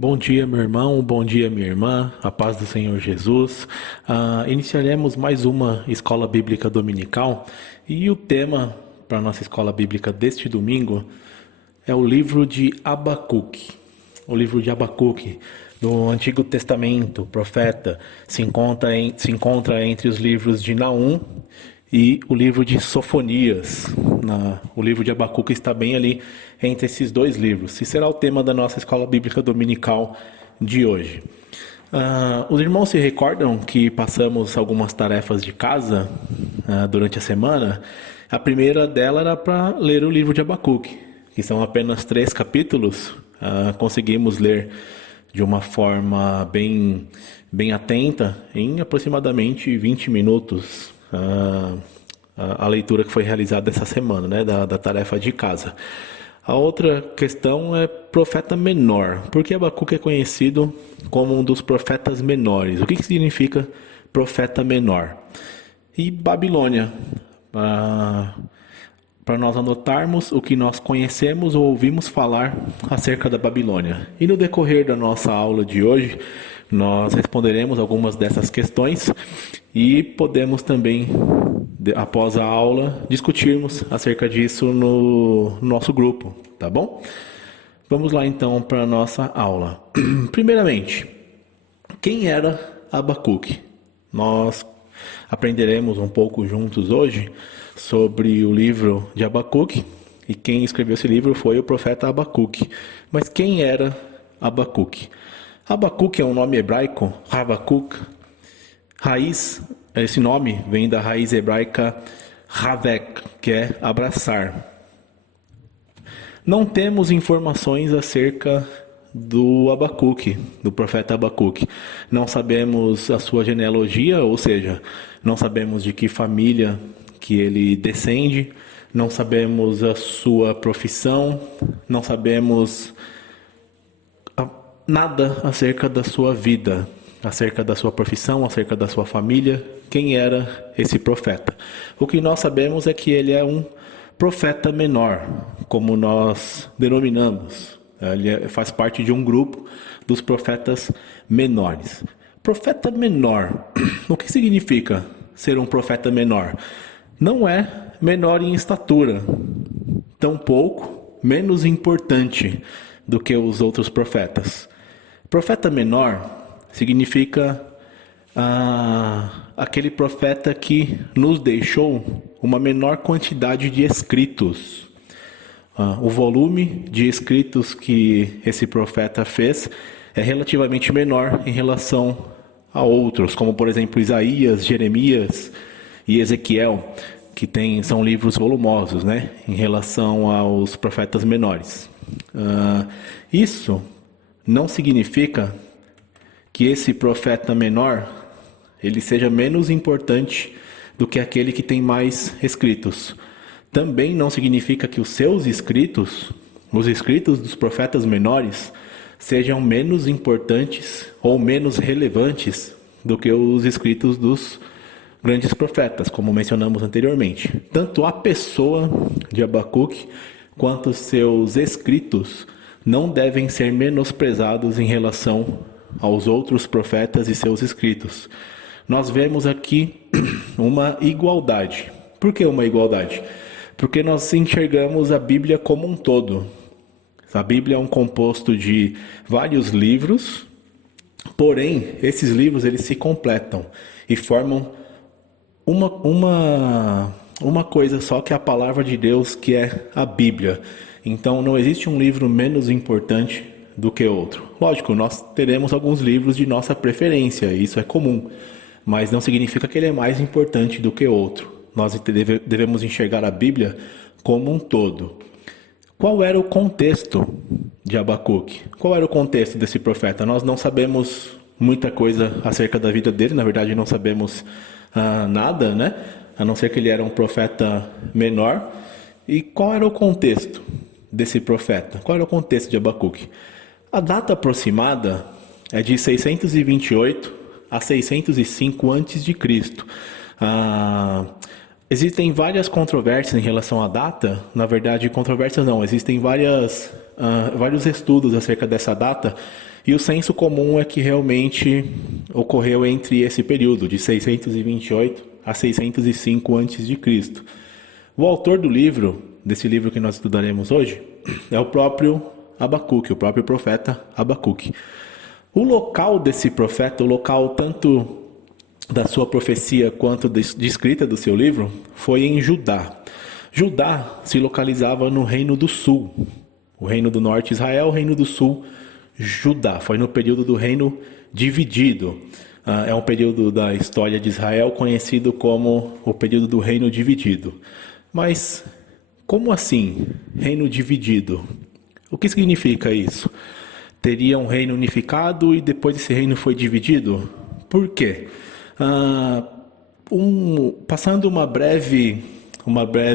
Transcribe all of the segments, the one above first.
Bom dia, meu irmão, bom dia, minha irmã, a paz do Senhor Jesus. Iniciaremos mais uma escola bíblica dominical e o tema para a nossa escola bíblica deste domingo é o livro de Abacuque. O livro de Abacuque, do Antigo Testamento, profeta, se encontra entre os livros de Naum e o livro de Sofonias. O livro de Abacuque está bem ali entre esses dois livros. E será o tema da nossa escola bíblica dominical de hoje. Os irmãos se recordam que passamos algumas tarefas de casa durante a semana? A primeira dela era para ler o livro de Abacuque, que são apenas 3 capítulos. Conseguimos ler de uma forma bem atenta em aproximadamente 20 minutos. A leitura que foi realizada essa semana, né, da tarefa de casa. A outra questão é profeta menor. Por que Abacuque é conhecido como um dos profetas menores? O que significa profeta menor? E Babilônia, para nós anotarmos o que nós conhecemos ou ouvimos falar acerca da Babilônia. E no decorrer da nossa aula de hoje, nós responderemos algumas dessas questões e podemos também, após a aula, discutirmos acerca disso no nosso grupo, tá bom? Vamos lá então para a nossa aula. Primeiramente, quem era Abacuque? Nós aprenderemos um pouco juntos hoje sobre o livro de Abacuque, e quem escreveu esse livro foi o profeta Abacuque. Mas quem era Abacuque? Abacuque é um nome hebraico, Havakuk. Esse nome vem da raiz hebraica Havek, que é abraçar. Não temos informações acerca do Abacuque, do profeta Abacuque. Não sabemos a sua genealogia, ou seja, não sabemos de que família que ele descende, não sabemos a sua profissão, não sabemos nada acerca da sua vida, acerca da sua profissão, acerca da sua família, quem era esse profeta. O que nós sabemos é que ele é um profeta menor, como nós denominamos. Ele faz parte de um grupo dos profetas menores. Profeta menor, o que significa ser um profeta menor? Não é menor em estatura, tampouco menos importante do que os outros profetas. Profeta menor significa aquele profeta que nos deixou uma menor quantidade de escritos. O volume de escritos que esse profeta fez é relativamente menor em relação a outros, como por exemplo Isaías, Jeremias e Ezequiel, que são livros volumosos, né, em relação aos profetas menores. Isso não significa que esse profeta menor ele seja menos importante do que aquele que tem mais escritos. Também não significa que os seus escritos, os escritos dos profetas menores, sejam menos importantes ou menos relevantes do que os escritos dos grandes profetas, como mencionamos anteriormente. Tanto a pessoa de Abacuque quanto os seus escritos não devem ser menosprezados em relação aos outros profetas e seus escritos. Nós vemos aqui uma igualdade. Por que uma igualdade? Porque nós enxergamos a Bíblia como um todo. A Bíblia é um composto de vários livros, porém, esses livros eles se completam e formam uma coisa só, que é a palavra de Deus, que é a Bíblia. Então não existe um livro menos importante do que outro. Lógico, nós teremos alguns livros de nossa preferência, isso é comum, mas não significa que ele é mais importante do que outro. Nós devemos enxergar a Bíblia como um todo. Qual era o contexto de Abacuque? Qual era o contexto desse profeta? Nós não sabemos muita coisa acerca da vida dele, na verdade não sabemos nada, né? A não ser que ele era um profeta menor. E qual era o contexto desse profeta? Qual era o contexto de Abacuque? A data aproximada é de 628 a 605 a.C. Existem várias controvérsias em relação à data. Na verdade, controvérsias não. Existem vários estudos acerca dessa data. E o senso comum é que realmente ocorreu entre esse período, de 628 a 605 a.C. O autor do livro, desse livro que nós estudaremos hoje, é o próprio Abacuque, o próprio profeta Abacuque. O local desse profeta, o local tanto da sua profecia quanto de escrita do seu livro, foi em Judá. Judá se localizava no Reino do Sul. O Reino do Norte, Israel, o Reino do Sul, Judá. Foi no período do Reino Dividido. É um período da história de Israel conhecido como o período do Reino Dividido. Mas como assim, Reino Dividido? O que significa isso? Teria um reino unificado e depois esse reino foi dividido? Por quê? Passando uma breve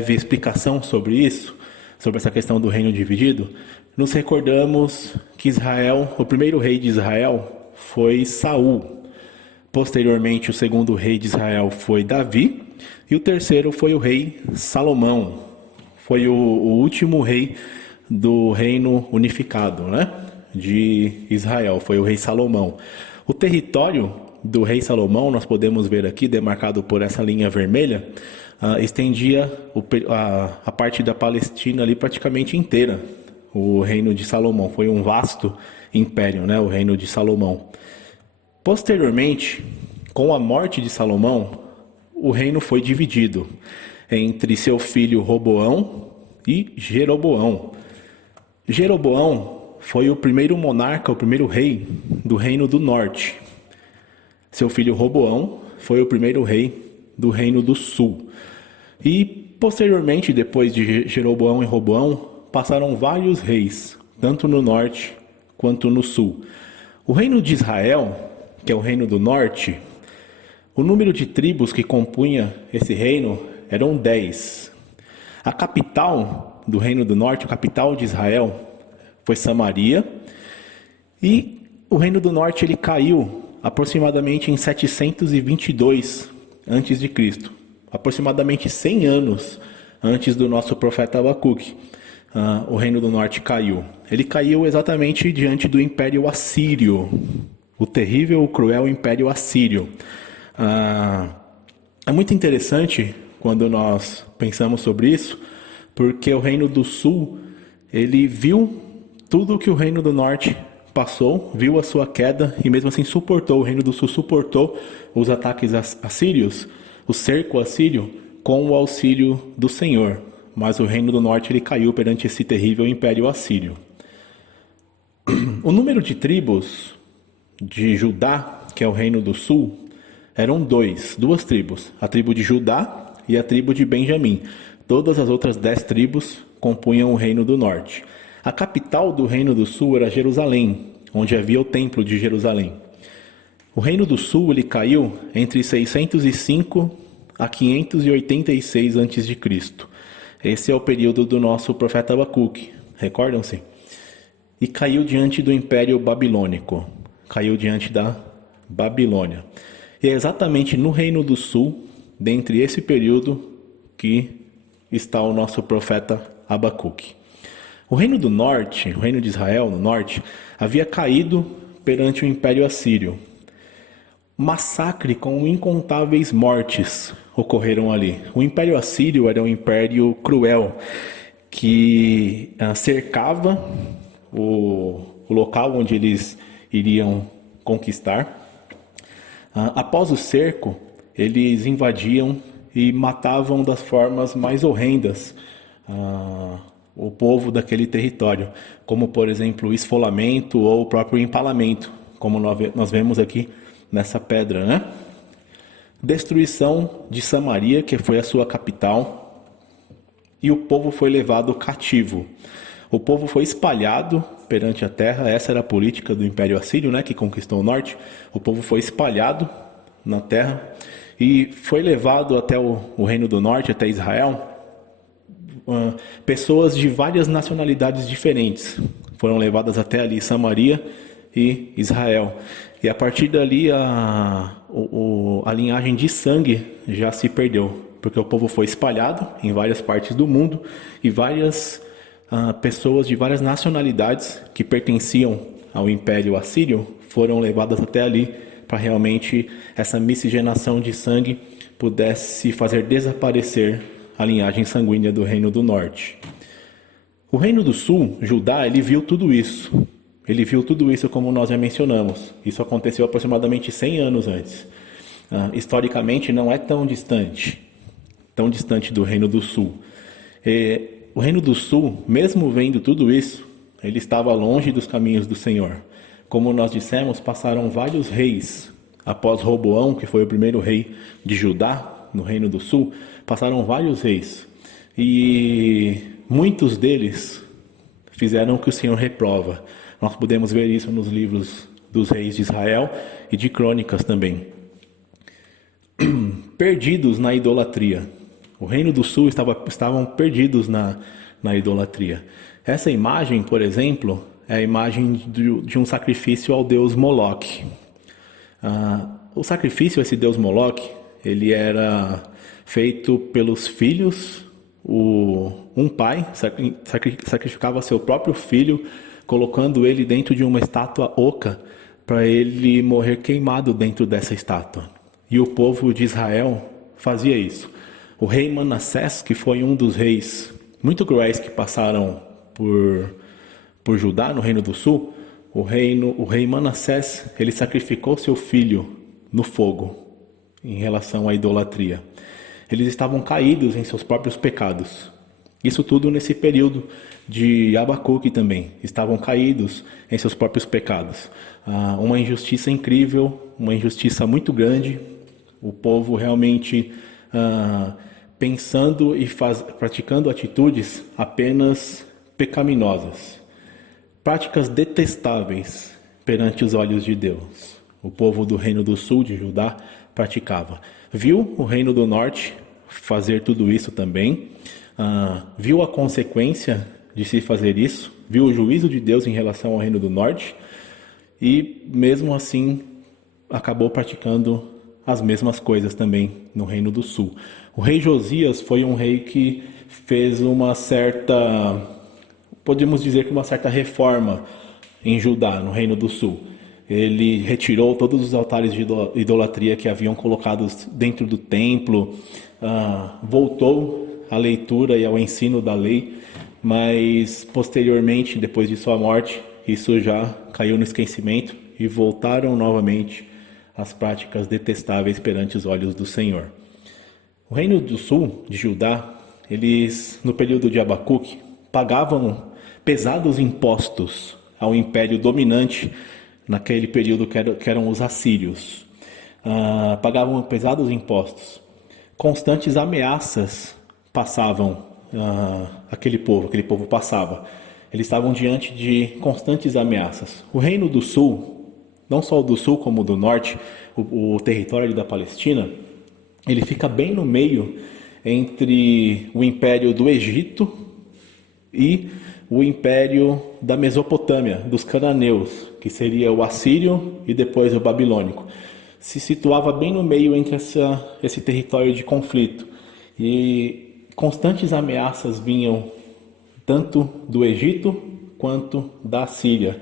explicação sobre isso, sobre essa questão do reino dividido, nos recordamos que Israel, o primeiro rei de Israel foi Saul. Posteriormente, o segundo rei de Israel foi Davi e o terceiro foi o rei Salomão. Foi o último rei do reino unificado, né, de Israel, foi o rei Salomão. O território do rei Salomão, nós podemos ver aqui, demarcado por essa linha vermelha, estendia a parte da Palestina ali praticamente inteira. O reino de Salomão foi um vasto império, né? O reino de Salomão. Posteriormente, com a morte de Salomão, o reino foi dividido entre seu filho Roboão e Jeroboão. Jeroboão foi o primeiro monarca, o primeiro rei do reino do norte. Seu filho Roboão foi o primeiro rei do reino do sul. E posteriormente, depois de Jeroboão e Roboão, passaram vários reis, tanto no norte quanto no sul. O reino de Israel, que é o reino do norte, o número de tribos que compunha esse reino eram 10. A capital do reino do norte, a capital de Israel, foi Samaria. E o reino do norte ele caiu aproximadamente em 722 a.C., aproximadamente 100 anos antes do nosso profeta Abacuque. O reino do norte caiu. Ele caiu exatamente diante do Império Assírio, o terrível, o cruel Império Assírio. É muito interessante quando nós pensamos sobre isso, porque o reino do sul, ele viu tudo que o reino do norte passou, viu a sua queda e mesmo assim suportou. O reino do sul suportou os ataques assírios, o cerco assírio, com o auxílio do Senhor. Mas o reino do norte ele caiu perante esse terrível império assírio. O número de tribos de Judá, que é o reino do sul, eram duas tribos, a tribo de Judá e a tribo de Benjamim. Todas as outras 10 tribos compunham o reino do norte. A capital do reino do sul era Jerusalém, onde havia o templo de Jerusalém. O reino do sul ele caiu entre 605 a 586 a.C. Esse é o período do nosso profeta Abacuque, recordam-se? E caiu diante do Império Babilônico, caiu diante da Babilônia. E é exatamente no Reino do Sul, dentre esse período, que está o nosso profeta Abacuque. O Reino do Norte, o Reino de Israel no norte, havia caído perante o Império Assírio. Massacre com incontáveis mortes ocorreram ali. O Império Assírio era um império cruel que cercava o local onde eles iriam conquistar. Após o cerco, eles invadiam e matavam das formas mais horrendas o povo daquele território, como por exemplo o esfolamento ou o próprio empalamento, como nós vemos aqui nessa pedra, né? Destruição de Samaria, que foi a sua capital, e o povo foi levado cativo. O povo foi espalhado perante a terra. Essa era a política do Império Assírio, né, que conquistou o norte. O povo foi espalhado na terra e foi levado até o Reino do Norte, até Israel. Pessoas de várias nacionalidades diferentes foram levadas até ali, Samaria e Israel. E a partir dali a linhagem de sangue já se perdeu, porque o povo foi espalhado em várias partes do mundo e várias pessoas de várias nacionalidades que pertenciam ao Império Assírio foram levadas até ali para realmente essa miscigenação de sangue pudesse fazer desaparecer a linhagem sanguínea do Reino do Norte. O Reino do Sul, Judá, ele viu tudo isso. Ele viu tudo isso como nós já mencionamos. Isso aconteceu aproximadamente 100 anos antes. Historicamente não é tão distante do Reino do Sul. O Reino do Sul, mesmo vendo tudo isso, ele estava longe dos caminhos do Senhor. Como nós dissemos, passaram vários reis. Após Roboão, que foi o primeiro rei de Judá, no Reino do Sul, passaram vários reis. E muitos deles fizeram o que o Senhor reprova. Nós podemos ver isso nos livros dos reis de Israel e de Crônicas também. Perdidos na idolatria. O Reino do Sul estavam perdidos na idolatria. Essa imagem, por exemplo, é a imagem de um sacrifício ao deus Moloque. O sacrifício a esse deus Moloque, ele era feito pelos filhos. Um pai sacrificava seu próprio filho, colocando ele dentro de uma estátua oca para ele morrer queimado dentro dessa estátua. E o povo de Israel fazia isso. O rei Manassés, que foi um dos reis muito cruéis que passaram por Judá, no Reino do Sul, o rei Manassés, ele sacrificou seu filho no fogo em relação à idolatria. Eles estavam caídos em seus próprios pecados. Isso tudo nesse período de Abacuque também. Estavam caídos em seus próprios pecados. Uma injustiça incrível, uma injustiça muito grande. O povo realmente pensando e praticando atitudes apenas pecaminosas. Práticas detestáveis perante os olhos de Deus. O povo do Reino do Sul, de Judá, praticava. Viu o Reino do Norte fazer tudo isso também. Viu a consequência de se fazer isso. Viu o juízo de Deus em relação ao Reino do Norte. E mesmo assim acabou praticando as mesmas coisas também no Reino do Sul. O rei Josias foi um rei que fez podemos dizer que uma certa reforma em Judá, no Reino do Sul. Ele retirou todos os altares de idolatria que haviam colocados dentro do templo, voltou à leitura e ao ensino da lei, mas posteriormente, depois de sua morte, isso já caiu no esquecimento e voltaram novamente às práticas detestáveis perante os olhos do Senhor. O Reino do Sul, de Judá, eles, no período de Abacuque, pagavam pesados impostos ao império dominante naquele período que eram os assírios. Pagavam pesados impostos. Constantes ameaças passavam aquele povo passava. Eles estavam diante de constantes ameaças. O Reino do Sul, não só o do Sul como o do Norte, o território da Palestina, ele fica bem no meio entre o Império do Egito e o Império da Mesopotâmia, dos cananeus, que seria o assírio e depois o babilônico. Se situava bem no meio entre esse território de conflito. E constantes ameaças vinham tanto do Egito quanto da Síria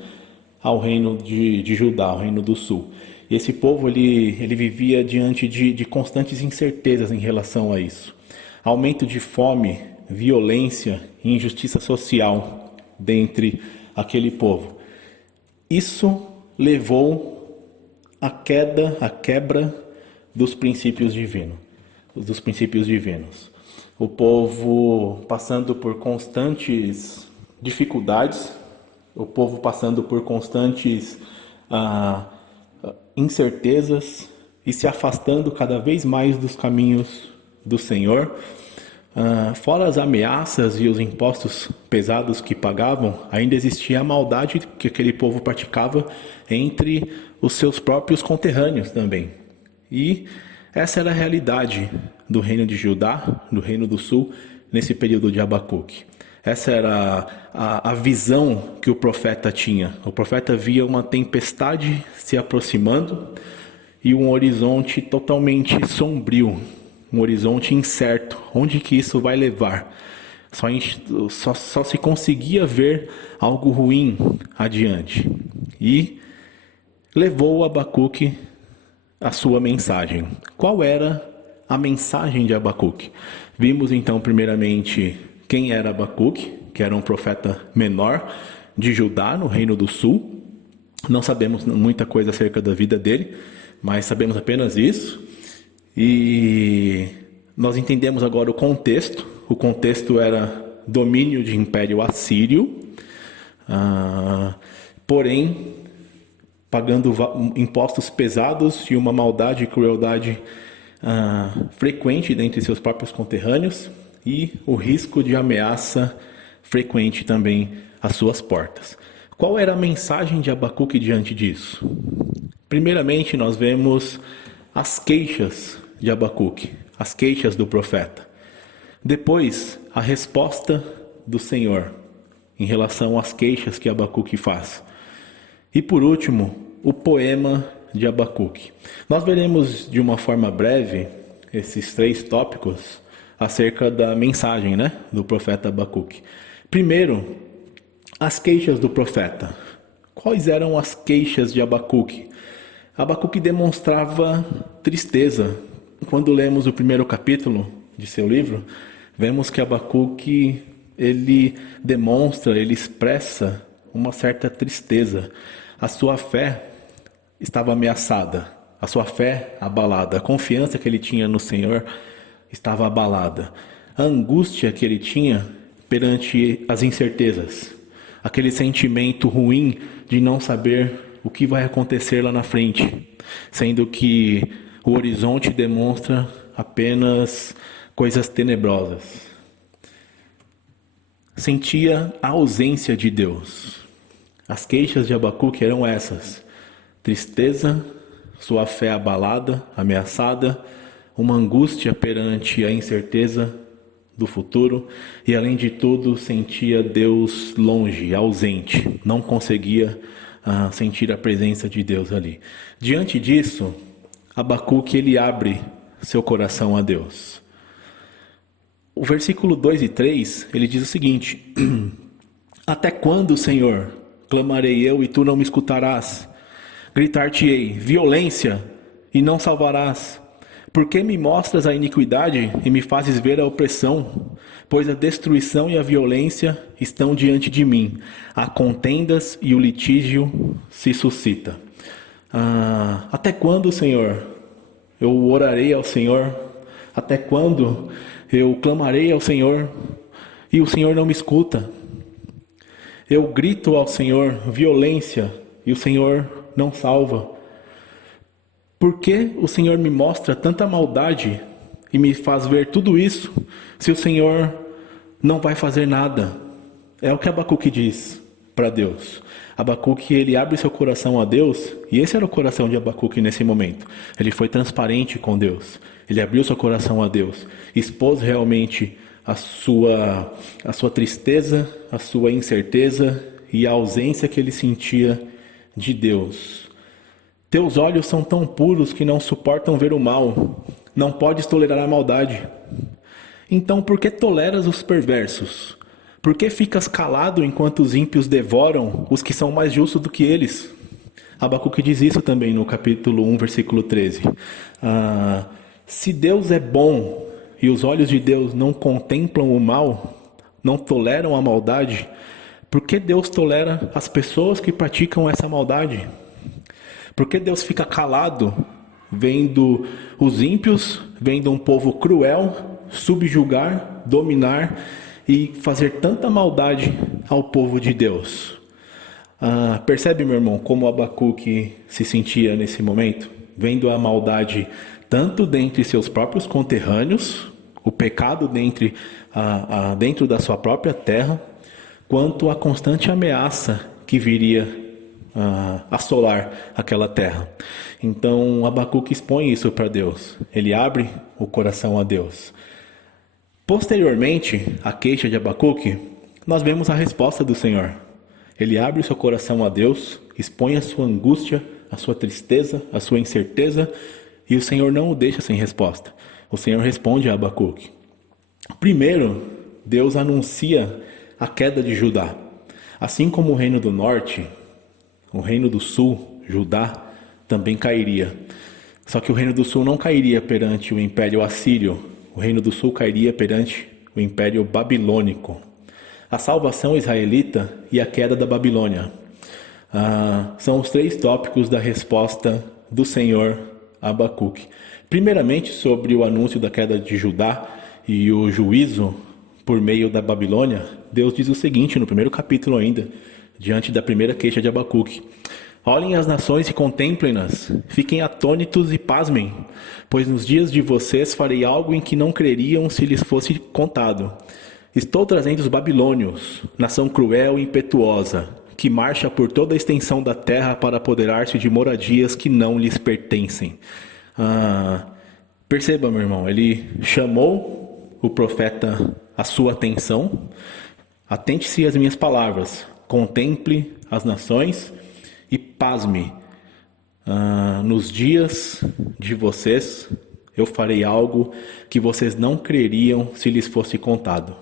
ao reino de Judá, ao reino do sul. E esse povo ele vivia diante de constantes incertezas em relação a isso. Aumento de fome, violência e injustiça social dentre aquele povo. Isso levou à quebra dos princípios divinos. O povo passando por constantes dificuldades, o povo passando por constantes incertezas e se afastando cada vez mais dos caminhos do Senhor. Fora as ameaças e os impostos pesados que pagavam, ainda existia a maldade que aquele povo praticava entre os seus próprios conterrâneos também. E essa era a realidade do reino de Judá, do reino do sul, nesse período de Abacuque. Essa era a visão que o profeta tinha. O profeta via uma tempestade se aproximando e um horizonte totalmente sombrio um horizonte incerto. Onde que isso vai levar? Só se conseguia ver algo ruim adiante. E levou Abacuque a sua mensagem. Qual era a mensagem de Abacuque? Vimos então primeiramente quem era Abacuque, que era um profeta menor de Judá, no Reino do Sul. Não sabemos muita coisa acerca da vida dele, mas sabemos apenas isso. E nós entendemos agora o contexto. O contexto era domínio de Império Assírio, porém pagando impostos pesados e uma maldade e crueldade frequente dentre seus próprios conterrâneos, e o risco de ameaça frequente também às suas portas. Qual era a mensagem de Abacuque diante disso? Primeiramente, nós vemos as queixas de Abacuque, as queixas do profeta. Depois, a resposta do Senhor em relação às queixas que Abacuque faz. E por último, o poema de Abacuque. Nós veremos de uma forma breve esses 3 tópicos acerca da mensagem, do profeta Abacuque. Primeiro, as queixas do profeta. Quais eram as queixas de Abacuque? Abacuque demonstrava tristeza. Quando lemos o primeiro capítulo de seu livro, vemos que Abacuque, ele expressa uma certa tristeza. A sua fé estava ameaçada, a sua fé abalada, a confiança que ele tinha no Senhor estava abalada. A angústia que ele tinha perante as incertezas, aquele sentimento ruim de não saber o que vai acontecer lá na frente, sendo que o horizonte demonstra apenas coisas tenebrosas. Sentia a ausência de Deus. As queixas de Abacuque eram essas: tristeza, sua fé abalada, ameaçada, uma angústia perante a incerteza do futuro e, além de tudo, sentia Deus longe, ausente, não conseguia sentir a presença de Deus ali. Diante disso, Abacuque ele abre seu coração a Deus. O versículo 2 e 3, ele diz o seguinte: Até quando, Senhor, clamarei eu e tu não me escutarás? Gritar-te-ei, violência, e não salvarás. Por que me mostras a iniquidade e me fazes ver a opressão? Pois a destruição e a violência estão diante de mim. Há contendas e o litígio se suscita. Até quando, Senhor, eu orarei ao Senhor? Até quando eu clamarei ao Senhor e o Senhor não me escuta? Eu grito ao Senhor violência e o Senhor não salva. Por que o Senhor me mostra tanta maldade e me faz ver tudo isso, se o Senhor não vai fazer nada? É o que Abacuque diz para Deus. Abacuque, ele abre seu coração a Deus, e esse era o coração de Abacuque nesse momento. Ele foi transparente com Deus. Ele abriu seu coração a Deus, expôs realmente a sua tristeza, a sua incerteza e a ausência que ele sentia de Deus. Teus olhos são tão puros que não suportam ver o mal. Não podes tolerar a maldade. Então, por que toleras os perversos? Por que ficas calado enquanto os ímpios devoram os que são mais justos do que eles? Abacuque diz isso também no capítulo 1, versículo 13. Se Deus é bom e os olhos de Deus não contemplam o mal, não toleram a maldade, por que Deus tolera as pessoas que praticam essa maldade? Por que Deus fica calado vendo os ímpios, vendo um povo cruel subjugar, dominar e fazer tanta maldade ao povo de Deus? Percebe, meu irmão, como Abacuque se sentia nesse momento? Vendo a maldade tanto dentre seus próprios conterrâneos, o pecado dentro da sua própria terra, quanto a constante ameaça que viria assolar aquela terra. Então Abacuque expõe isso para Deus. Ele abre o coração a Deus. Posteriormente à queixa de Abacuque, nós vemos a resposta do Senhor. Ele abre o seu coração a Deus, expõe a sua angústia, a sua tristeza, a sua incerteza, e o Senhor não o deixa sem resposta. o Senhor responde a Abacuque. Primeiro, Deus anuncia a queda de Judá. Assim como o reino do norte, o reino do sul, Judá, também cairia. Só que o reino do sul não cairia perante o império assírio, o reino do sul cairia perante o império babilônico. A salvação israelita e a queda da Babilônia. São os três tópicos da resposta do Senhor a Abacuque. Primeiramente, sobre o anúncio da queda de Judá e o juízo por meio da Babilônia, Deus diz o seguinte no primeiro capítulo ainda, diante da primeira queixa de Abacuque. Olhem as nações e contemplem-nas, fiquem atônitos e pasmem, pois nos dias de vocês farei algo em que não creriam se lhes fosse contado. Estou trazendo os babilônios, nação cruel e impetuosa, que marcha por toda a extensão da terra para apoderar-se de moradias que não lhes pertencem. Perceba, meu irmão, ele chamou o profeta à sua atenção. Atente-se às minhas palavras, contemple as nações e pasme. Nos dias de vocês eu farei algo que vocês não creriam se lhes fosse contado.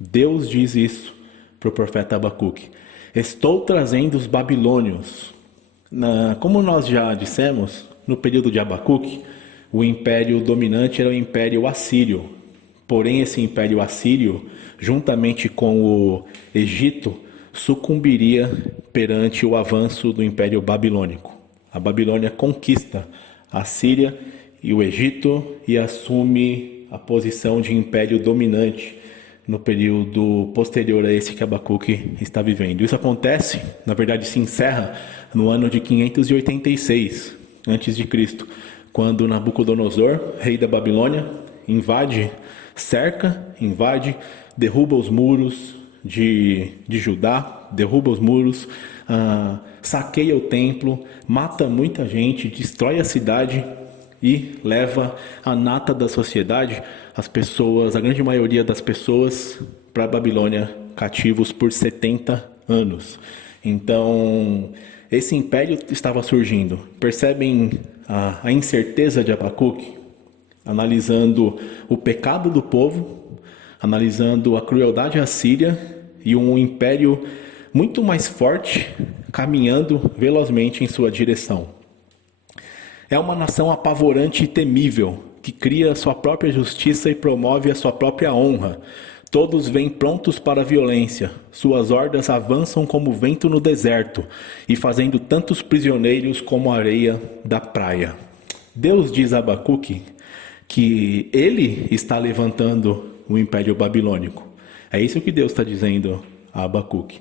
Deus diz isso para o profeta Abacuque. Estou trazendo os babilônios. Como nós já dissemos, no período de Abacuque, o império dominante era o império assírio. Porém, esse império assírio, juntamente com o Egito, sucumbiria perante o avanço do império babilônico. A Babilônia conquista a Síria e o Egito e assume a posição de império dominante no período posterior a esse que Abacuque está vivendo. Isso acontece, na verdade se encerra no ano de 586 a.C., quando Nabucodonosor, rei da Babilônia, invade, derruba os muros de Judá, derruba os muros, saqueia o templo, mata muita gente, destrói a cidade e leva a nata da sociedade, as pessoas, a grande maioria das pessoas, para a Babilônia, cativos por 70 anos. Então, esse império estava surgindo. Percebem a incerteza de Abacuque? Analisando o pecado do povo, analisando a crueldade assíria e um império muito mais forte caminhando velozmente em sua direção. É uma nação apavorante e temível, que cria a sua própria justiça e promove a sua própria honra. Todos vêm prontos para a violência, suas hordas avançam como vento no deserto, e fazendo tantos prisioneiros como a areia da praia. Deus diz a Abacuque que ele está levantando o império babilônico. É isso que Deus está dizendo a Abacuque.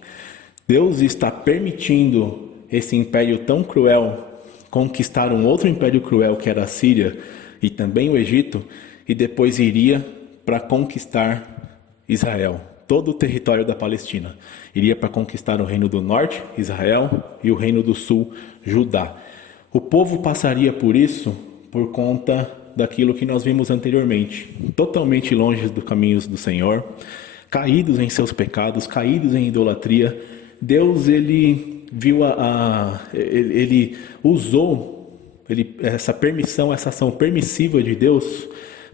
Deus está permitindo esse império tão cruel conquistar um outro império cruel que era a Síria e também o Egito, e depois iria para conquistar Israel, todo o território da Palestina. Iria para conquistar o reino do norte, Israel, e o reino do sul, Judá. O povo passaria por isso por conta daquilo que nós vimos anteriormente, totalmente longe dos caminhos do Senhor, caídos em seus pecados, caídos em idolatria. Deus, ele viu ele usou essa permissão, essa ação permissiva de Deus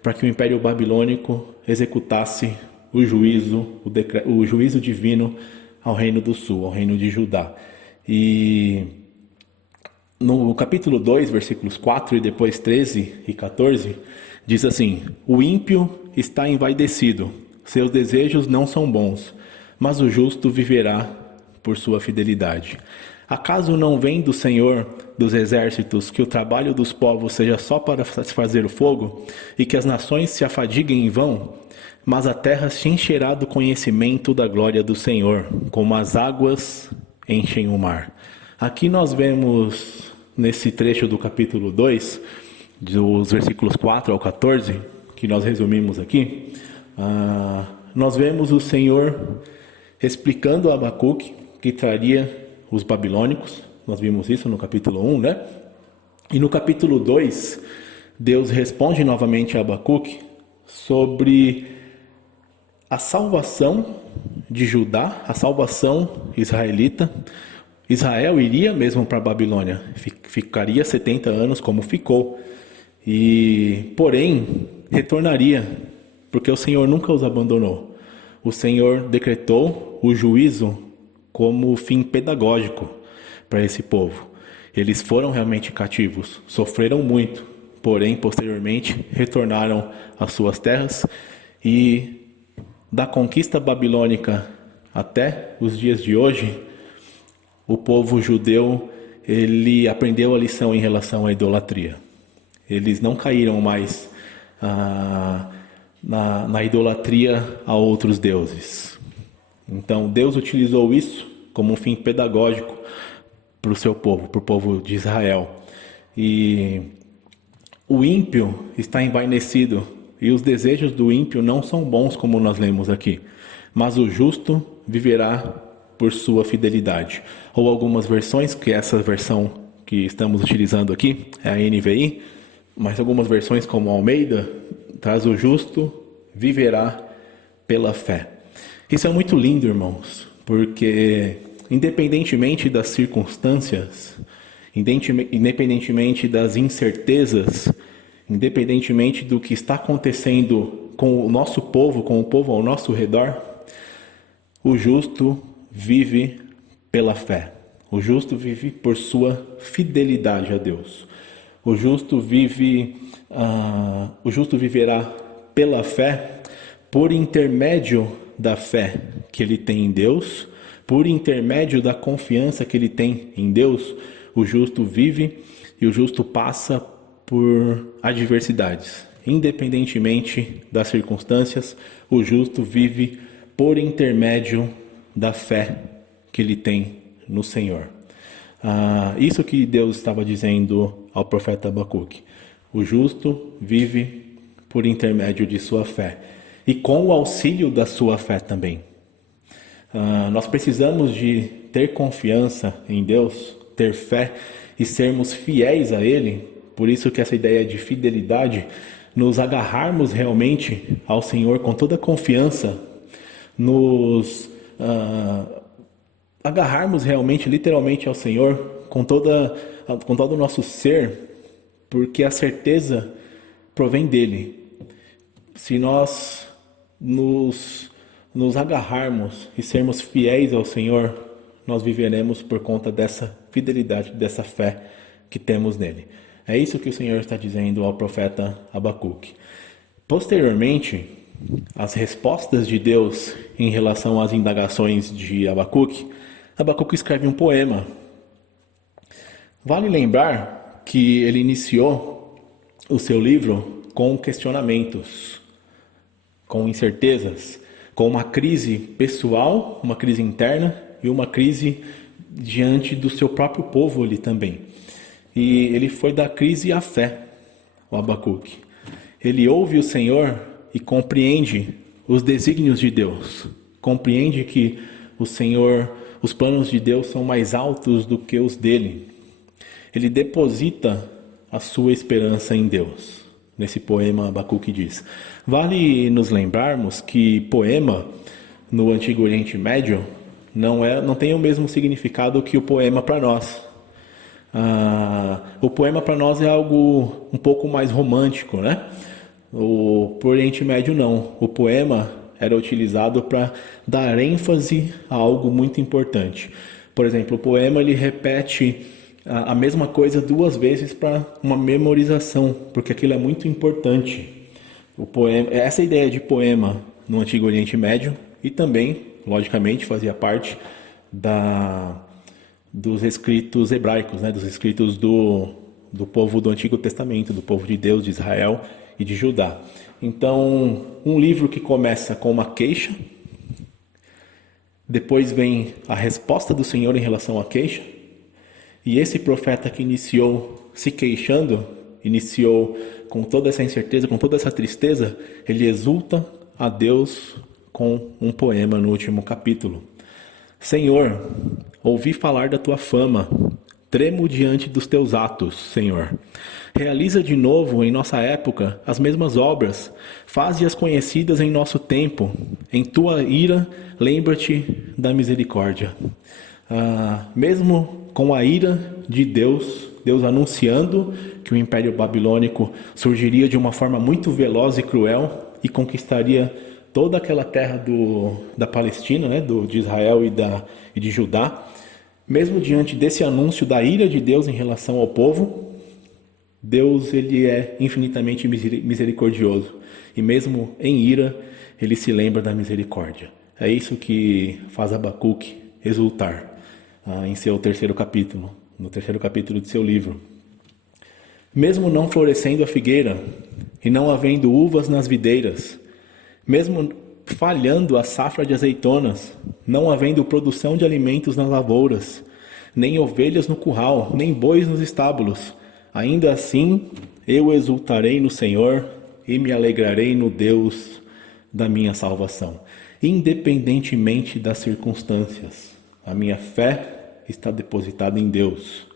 para que o Império Babilônico executasse o juízo divino ao reino do sul, ao reino de Judá. E no capítulo 2, versículos 4 e depois 13 e 14, diz assim: o ímpio está envaidecido, seus desejos não são bons, mas o justo viverá por sua fidelidade. Acaso não vem do Senhor dos exércitos que o trabalho dos povos seja só para satisfazer o fogo, e que as nações se afadiguem em vão? Mas a terra se encherá do conhecimento da glória do Senhor, como as águas enchem o mar. Aqui nós vemos, nesse trecho do capítulo 2, dos versículos 4 ao 14, que nós resumimos aqui, nós vemos o Senhor explicando a Abacuque que traria os babilônicos. Nós vimos isso no capítulo 1, né? E no capítulo 2, Deus responde novamente a Abacuque sobre a salvação de Judá, a salvação israelita. Israel iria mesmo para a Babilônia, ficaria 70 anos como ficou. Porém, retornaria, porque o Senhor nunca os abandonou. O Senhor decretou o juízo como fim pedagógico para esse povo. Eles foram realmente cativos, sofreram muito, porém, posteriormente, retornaram às suas terras e da conquista babilônica até os dias de hoje, o povo judeu, ele aprendeu a lição em relação à idolatria. Eles não caíram mais na idolatria a outros deuses. Então, Deus utilizou isso como um fim pedagógico para o seu povo, para o povo de Israel. E o ímpio está envainecido, e os desejos do ímpio não são bons, como nós lemos aqui. Mas o justo viverá por sua fidelidade. Ou algumas versões, que essa versão que estamos utilizando aqui é a NVI, mas algumas versões como a Almeida, traz o justo viverá pela fé. Isso é muito lindo, irmãos, porque independentemente das circunstâncias, independentemente das incertezas, independentemente do que está acontecendo com o nosso povo, com o povo ao nosso redor, o justo vive pela fé. O justo vive por sua fidelidade a Deus. O justo viverá pela fé, por intermédio da fé que ele tem em Deus, por intermédio da confiança que ele tem em Deus. O justo vive e o justo passa por adversidades. Independentemente das circunstâncias, o justo vive por intermédio da fé que ele tem no Senhor. Isso que Deus estava dizendo ao profeta Abacuque. O justo vive por intermédio de sua fé e com o auxílio da sua fé também. Nós precisamos de ter confiança em Deus, ter fé e sermos fiéis a Ele. Por isso que essa ideia de fidelidade, nos agarrarmos realmente ao Senhor com toda a confiança, nos agarrarmos realmente, literalmente ao Senhor com todo o nosso ser, porque a certeza provém dEle. Se nós nos agarrarmos e sermos fiéis ao Senhor, nós viveremos por conta dessa fidelidade, dessa fé que temos nele. É isso que o Senhor está dizendo ao profeta Abacuque. Posteriormente, as respostas de Deus em relação às indagações de Abacuque, Abacuque escreve um poema. Vale lembrar que ele iniciou o seu livro com questionamentos, com incertezas, com uma crise pessoal, uma crise interna e uma crise diante do seu próprio povo ali também. E ele foi da crise à fé, o Abacuque. Ele ouve o Senhor e compreende os desígnios de Deus. Compreende que o Senhor, os planos de Deus são mais altos do que os dele. Ele deposita a sua esperança em Deus. Nesse poema, Abacuque diz. Vale nos lembrarmos que poema no Antigo Oriente Médio não tem o mesmo significado que o poema para nós. O poema para nós é algo um pouco mais romântico, né? Pro Oriente Médio não. O poema era utilizado para dar ênfase a algo muito importante. Por exemplo, o poema ele repete a mesma coisa duas vezes para uma memorização, porque aquilo é muito importante. O poema, essa ideia de poema no Antigo Oriente Médio e também, logicamente, fazia parte dos escritos hebraicos, né? Dos escritos do povo do Antigo Testamento, do povo de Deus, de Israel e de Judá. Então, um livro que começa com uma queixa, depois vem a resposta do Senhor em relação à queixa, e esse profeta que iniciou se queixando, iniciou com toda essa incerteza, com toda essa tristeza, ele exulta a Deus com um poema no último capítulo. Senhor, ouvi falar da tua fama, tremo diante dos teus atos, Senhor. Realiza de novo em nossa época as mesmas obras, faze-as conhecidas em nosso tempo. Em tua ira, lembra-te da misericórdia. Mesmo com a ira de Deus, Deus anunciando que o Império Babilônico surgiria de uma forma muito veloz e cruel e conquistaria toda aquela terra da Palestina, né, de Israel e de Judá. Mesmo diante desse anúncio da ira de Deus em relação ao povo, Deus ele é infinitamente misericordioso. E mesmo em ira, ele se lembra da misericórdia. É isso que faz Abacuque exultar em seu terceiro capítulo, no terceiro capítulo de seu livro. Mesmo não florescendo a figueira e não havendo uvas nas videiras, mesmo falhando a safra de azeitonas, não havendo produção de alimentos nas lavouras, nem ovelhas no curral, nem bois nos estábulos, ainda assim eu exultarei no Senhor e me alegrarei no Deus da minha salvação. Independentemente das circunstâncias, a minha fé está depositada em Deus.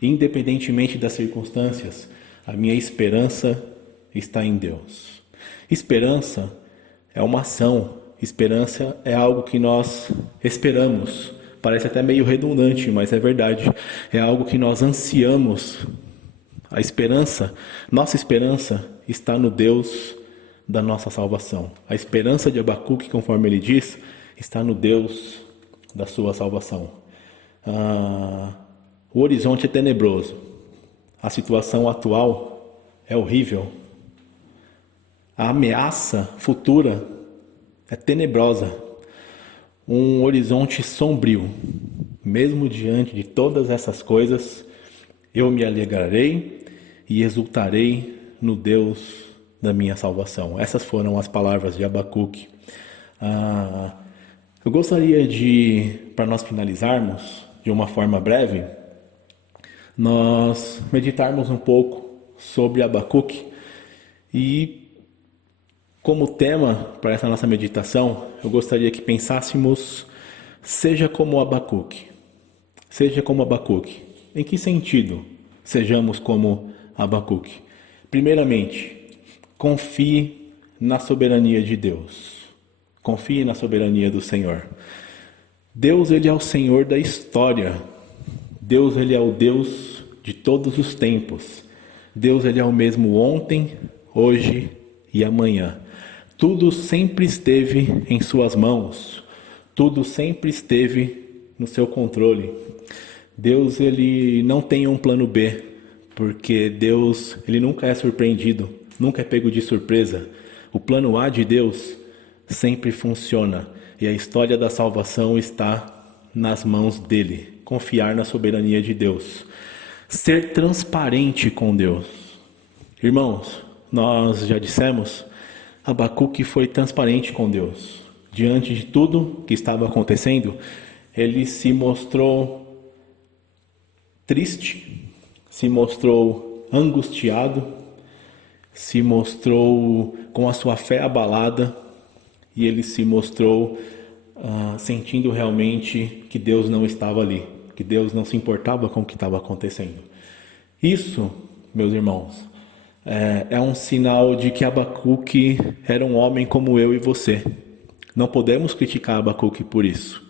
Independentemente das circunstâncias, a minha esperança está em Deus. Esperança é uma ação. Esperança é algo que nós esperamos. Parece até meio redundante, mas é verdade. É algo que nós ansiamos. A esperança, nossa esperança está no Deus da nossa salvação. A esperança de Abacuque, conforme ele diz, está no Deus da sua salvação. O horizonte é tenebroso. A situação atual é horrível. A ameaça futura é tenebrosa. Um horizonte sombrio. Mesmo diante de todas essas coisas, eu me alegrarei e exultarei no Deus da minha salvação. Essas foram as palavras de Abacuque. Eu gostaria de, para nós finalizarmos de uma forma breve, nós meditarmos um pouco sobre Abacuque e como tema para essa nossa meditação, eu gostaria que pensássemos, seja como Abacuque. Seja como Abacuque. Em que sentido sejamos como Abacuque? Primeiramente, confie na soberania de Deus. Confie na soberania do Senhor. Deus, ele é o Senhor da história. Deus, ele é o Deus de todos os tempos. Deus, ele é o mesmo ontem, hoje e amanhã. Tudo sempre esteve em suas mãos. Tudo sempre esteve no seu controle. Deus, ele não tem um plano B, porque Deus, ele nunca é surpreendido, nunca é pego de surpresa. O plano A de Deus sempre funciona e a história da salvação está nas mãos dele. Confiar na soberania de Deus. Ser transparente com Deus. Irmãos, nós já dissemos, Abacuque foi transparente com Deus. Diante de tudo que estava acontecendo, ele se mostrou triste, se mostrou angustiado, se mostrou com a sua fé abalada e ele se mostrou sentindo realmente que Deus não estava ali, que Deus não se importava com o que estava acontecendo. Isso, meus irmãos, é um sinal de que Abacuque era um homem como eu e você. Não podemos criticar Abacuque por isso.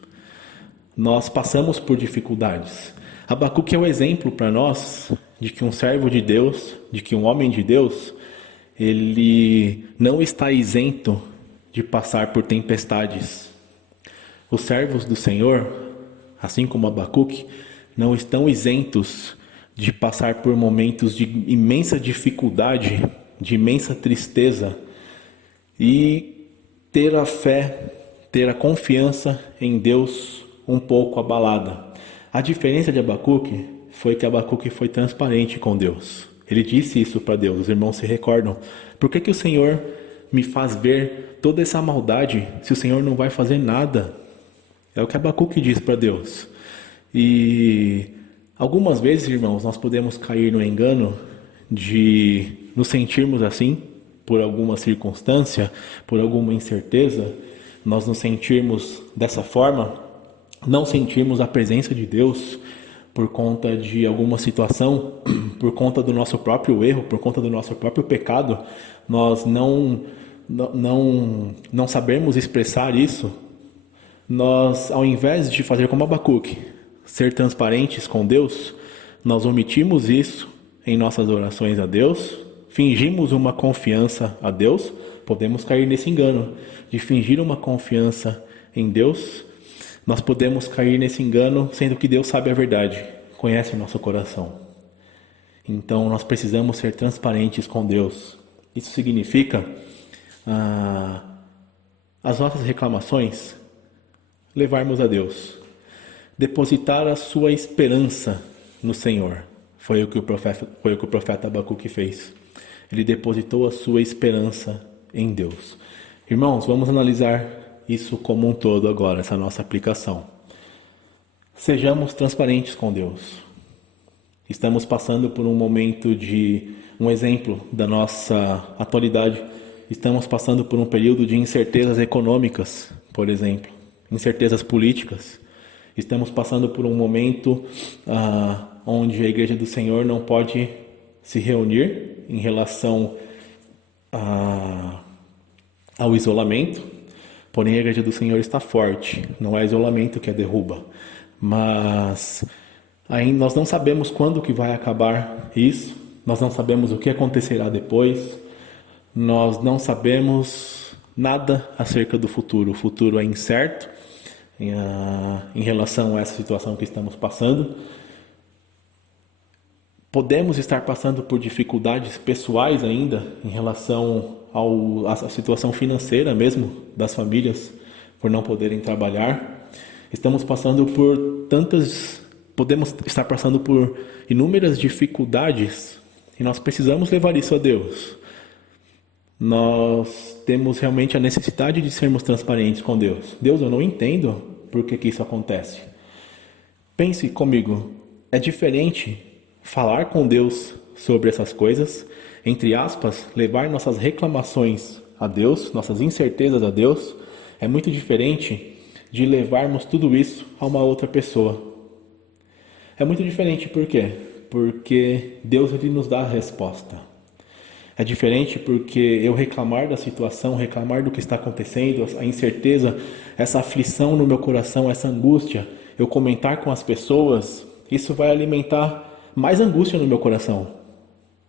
Nós passamos por dificuldades. Abacuque é um exemplo para nós de que um servo de Deus, de que um homem de Deus, ele não está isento de passar por tempestades. Os servos do Senhor, assim como Abacuque, não estão isentos de passar por momentos de imensa dificuldade, de imensa tristeza e ter a fé, ter a confiança em Deus um pouco abalada. A diferença de Abacuque foi que Abacuque foi transparente com Deus. Ele disse isso para Deus, os irmãos se recordam. Por que o Senhor me faz ver toda essa maldade se o Senhor não vai fazer nada? É o que Abacuque diz para Deus. E algumas vezes, irmãos, nós podemos cair no engano de nos sentirmos assim, por alguma circunstância, por alguma incerteza, nós nos sentirmos dessa forma, não sentirmos a presença de Deus por conta de alguma situação, por conta do nosso próprio erro, por conta do nosso próprio pecado, nós não sabermos expressar isso. Nós, ao invés de fazer como Abacuque, ser transparentes com Deus, nós omitimos isso em nossas orações a Deus, fingimos uma confiança a Deus, podemos cair nesse engano de fingir uma confiança em Deus. Nós podemos cair nesse engano sendo que Deus sabe a verdade, conhece o nosso coração. Então nós precisamos ser transparentes com Deus. Isso significa as nossas reclamações levarmos a Deus, depositar a sua esperança no Senhor. Foi o que o profeta Abacuque fez. Ele depositou a sua esperança em Deus. Irmãos, vamos analisar isso como um todo agora, essa nossa aplicação. Sejamos transparentes com Deus. Estamos passando por um momento um exemplo da nossa atualidade. Estamos passando por um período de incertezas econômicas, por exemplo, incertezas políticas. Estamos passando por um momento onde a Igreja do Senhor não pode se reunir em relação ao isolamento. Porém, a Igreja do Senhor está forte. Não é isolamento que a derruba. Mas ainda nós não sabemos quando que vai acabar isso. Nós não sabemos o que acontecerá depois. Nós não sabemos nada acerca do futuro. O futuro é incerto em relação a essa situação que estamos passando. Podemos estar passando por dificuldades pessoais ainda em relação à situação financeira mesmo das famílias, por não poderem trabalhar. Podemos estar passando por inúmeras dificuldades e nós precisamos levar isso a Deus. Nós temos realmente a necessidade de sermos transparentes com Deus. Deus, eu não entendo por que isso acontece. Pense comigo, é diferente falar com Deus sobre essas coisas, entre aspas, levar nossas reclamações a Deus, nossas incertezas a Deus, é muito diferente de levarmos tudo isso a uma outra pessoa. É muito diferente por quê? Porque Deus ele nos dá a resposta. É diferente porque eu reclamar da situação, reclamar do que está acontecendo, a incerteza, essa aflição no meu coração, essa angústia, eu comentar com as pessoas, isso vai alimentar mais angústia no meu coração.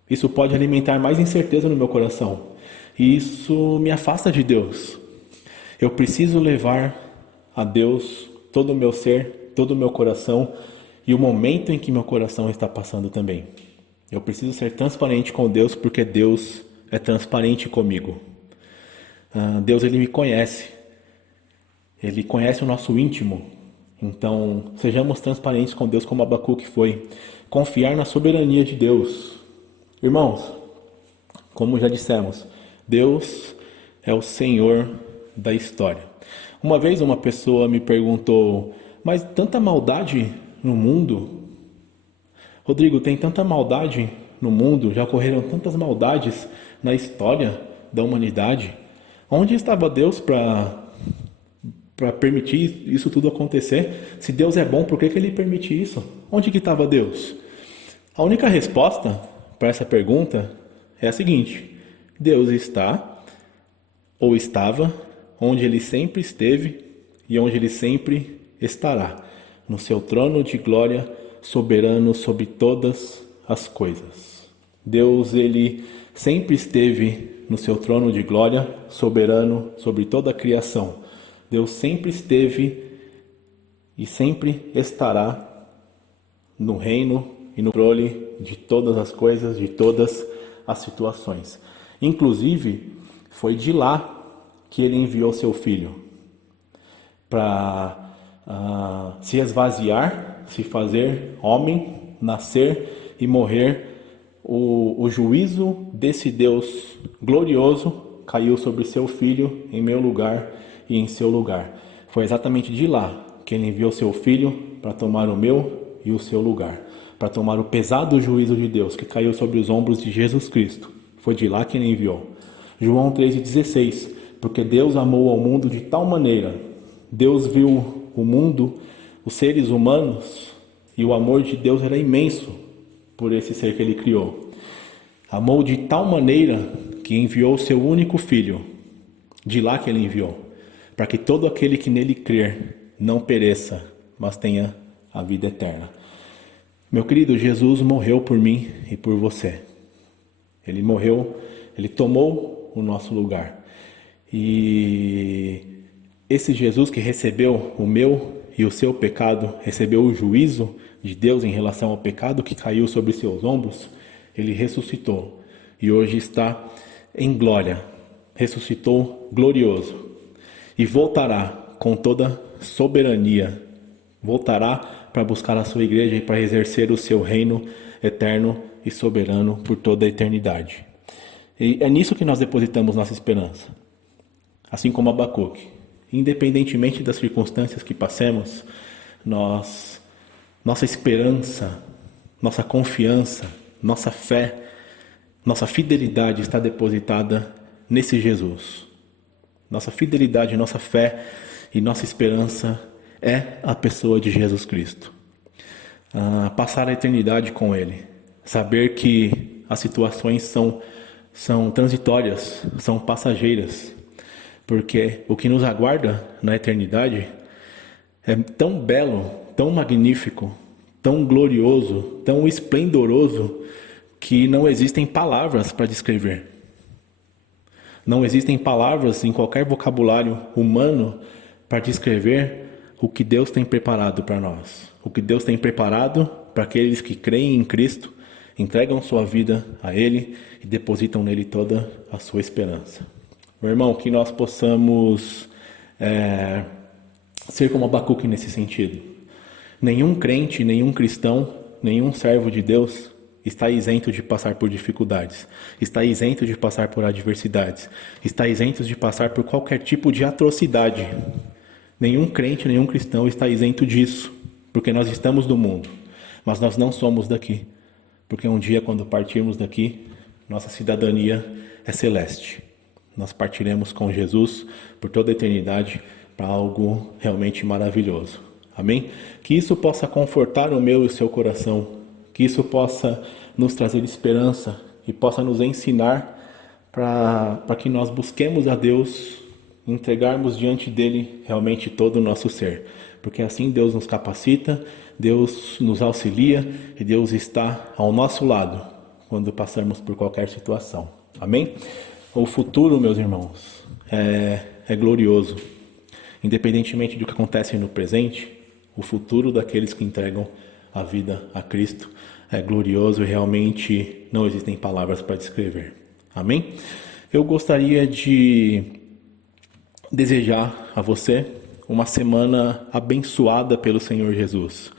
Isso pode alimentar mais incerteza no meu coração. E isso me afasta de Deus. Eu preciso levar a Deus todo o meu ser, todo o meu coração e o momento em que meu coração está passando também. Eu preciso ser transparente com Deus porque Deus é transparente comigo. Deus ele me conhece. Ele conhece o nosso íntimo. Então, sejamos transparentes com Deus como Abacuque foi. Confiar na soberania de Deus. Irmãos, como já dissemos, Deus é o Senhor da história. Uma vez uma pessoa me perguntou, mas tanta maldade no mundo? Rodrigo, tem tanta maldade no mundo, já ocorreram tantas maldades na história da humanidade. Onde estava Deus para permitir isso tudo acontecer? Se Deus é bom, por que Ele permite isso? Onde que estava Deus? A única resposta para essa pergunta é a seguinte: Deus está ou estava onde Ele sempre esteve e onde Ele sempre estará, no seu trono de glória, soberano sobre todas as coisas. Deus, Ele sempre esteve no seu trono de glória, soberano sobre toda a criação. Deus sempre esteve e sempre estará no reino e no controle de todas as coisas, de todas as situações. Inclusive, foi de lá que Ele enviou seu Filho para se esvaziar, se fazer homem, nascer e morrer. O juízo desse Deus glorioso caiu sobre seu Filho em meu lugar e em seu lugar. Foi exatamente de lá que Ele enviou seu Filho para tomar o meu e o seu lugar, para tomar o pesado juízo de Deus que caiu sobre os ombros de Jesus Cristo. Foi de lá que Ele enviou. João 3,16, porque Deus amou ao mundo de tal maneira, Deus viu o mundo, os seres humanos, e o amor de Deus era imenso por esse ser que Ele criou. Amou de tal maneira que enviou o seu único Filho, de lá que Ele enviou, para que todo aquele que nele crer não pereça, mas tenha a vida eterna. Meu querido, Jesus morreu por mim e por você. Ele morreu, ele tomou o nosso lugar. E esse Jesus que recebeu o meu e o seu pecado, recebeu o juízo de Deus em relação ao pecado que caiu sobre seus ombros, ele ressuscitou e hoje está em glória, ressuscitou glorioso e voltará com toda soberania, voltará para buscar a sua igreja e para exercer o seu reino eterno e soberano por toda a eternidade. E é nisso que nós depositamos nossa esperança, assim como Abacuque. Independentemente das circunstâncias que passemos, nossa esperança, nossa confiança, nossa fé, nossa fidelidade está depositada nesse Jesus. Nossa fidelidade, nossa fé e nossa esperança é a pessoa de Jesus Cristo. Passar a eternidade com Ele, saber que as situações são transitórias, são passageiras, porque o que nos aguarda na eternidade é tão belo, tão magnífico, tão glorioso, tão esplendoroso, que não existem palavras para descrever. Não existem palavras em qualquer vocabulário humano para descrever o que Deus tem preparado para nós. O que Deus tem preparado para aqueles que creem em Cristo, entregam sua vida a Ele e depositam nele toda a sua esperança. Meu irmão, que nós possamos ser como Abacuque nesse sentido. Nenhum crente, nenhum cristão, nenhum servo de Deus está isento de passar por dificuldades, está isento de passar por adversidades, está isento de passar por qualquer tipo de atrocidade. Nenhum crente, nenhum cristão está isento disso, porque nós estamos do mundo, mas nós não somos daqui, porque um dia, quando partirmos daqui, nossa cidadania é celeste. Nós partiremos com Jesus por toda a eternidade para algo realmente maravilhoso. Amém? Que isso possa confortar o meu e o seu coração, que isso possa nos trazer esperança e possa nos ensinar para que nós busquemos a Deus, entregarmos diante dele realmente todo o nosso ser. Porque assim Deus nos capacita, Deus nos auxilia e Deus está ao nosso lado quando passarmos por qualquer situação. Amém? O futuro, meus irmãos, é glorioso. Independentemente do que acontece no presente, o futuro daqueles que entregam a vida a Cristo é glorioso e realmente não existem palavras para descrever. Amém? Eu gostaria de desejar a você uma semana abençoada pelo Senhor Jesus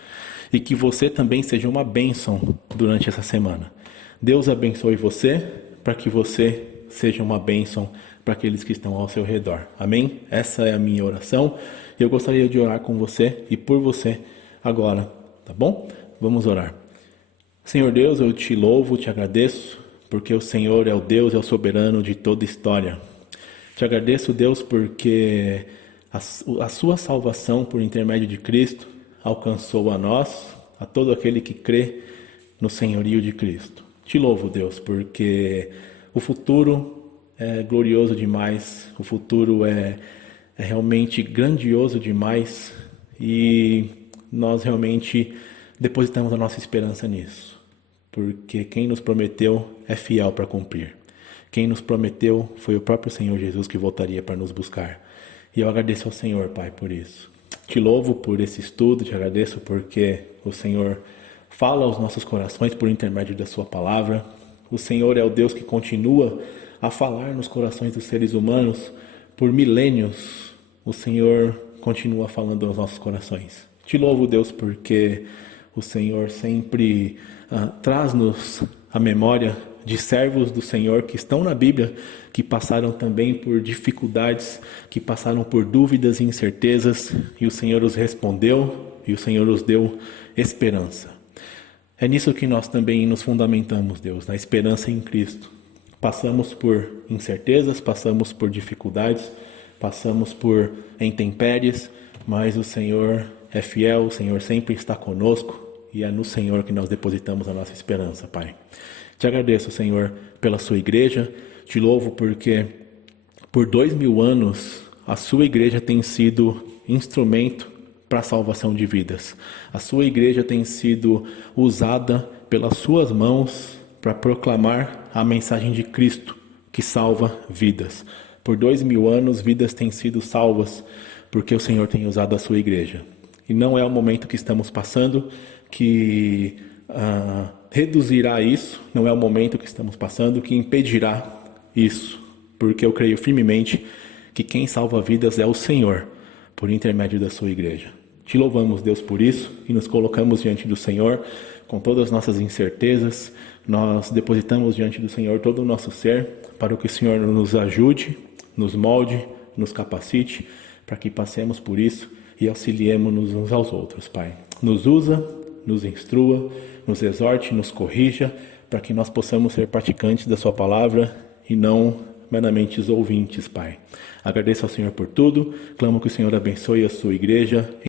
e que você também seja uma bênção durante essa semana. Deus abençoe você para que você seja uma bênção para aqueles que estão ao seu redor. Amém? Essa é a minha oração. Eu gostaria de orar com você e por você agora, tá bom? Vamos orar. Senhor Deus, eu te louvo, te agradeço, porque o Senhor é o Deus, é o soberano de toda história. Te agradeço, Deus, porque a sua salvação por intermédio de Cristo alcançou a nós, a todo aquele que crê no senhorio de Cristo. Te louvo, Deus, porque o futuro é glorioso demais, o futuro é realmente grandioso demais e nós realmente depositamos a nossa esperança nisso, porque quem nos prometeu é fiel para cumprir. Quem nos prometeu foi o próprio Senhor Jesus que voltaria para nos buscar. E eu agradeço ao Senhor, Pai, por isso. Te louvo por esse estudo, te agradeço porque o Senhor fala aos nossos corações por intermédio da sua palavra. O Senhor é o Deus que continua a falar nos corações dos seres humanos por milênios. O Senhor continua falando aos nossos corações. Te louvo, Deus, porque o Senhor sempre traz-nos a memória de servos do Senhor que estão na Bíblia, que passaram também por dificuldades, que passaram por dúvidas e incertezas, e o Senhor os respondeu, e o Senhor os deu esperança. É nisso que nós também nos fundamentamos, Deus, na esperança em Cristo. Passamos por incertezas, passamos por dificuldades, passamos por intempéries, mas o Senhor é fiel, o Senhor sempre está conosco, e é no Senhor que nós depositamos a nossa esperança, Pai. Te agradeço, Senhor, pela sua igreja. Te louvo porque por 2000 anos a sua igreja tem sido instrumento para a salvação de vidas. A sua igreja tem sido usada pelas suas mãos para proclamar a mensagem de Cristo, que salva vidas. Por 2000 anos, vidas têm sido salvas, porque o Senhor tem usado a sua igreja. E não é o momento que estamos passando que reduzirá isso, não é o momento que estamos passando que impedirá isso, porque eu creio firmemente que quem salva vidas é o Senhor, por intermédio da sua igreja. Te louvamos, Deus, por isso, e nos colocamos diante do Senhor com todas as nossas incertezas. Nós depositamos diante do Senhor todo o nosso ser, para que o Senhor nos ajude, nos molde, nos capacite, para que passemos por isso e auxiliemos-nos uns aos outros, Pai. Nos usa, nos instrua, nos exorte, nos corrija, para que nós possamos ser praticantes da sua palavra e não meramente os ouvintes, Pai. Agradeço ao Senhor por tudo, clamo que o Senhor abençoe a sua igreja.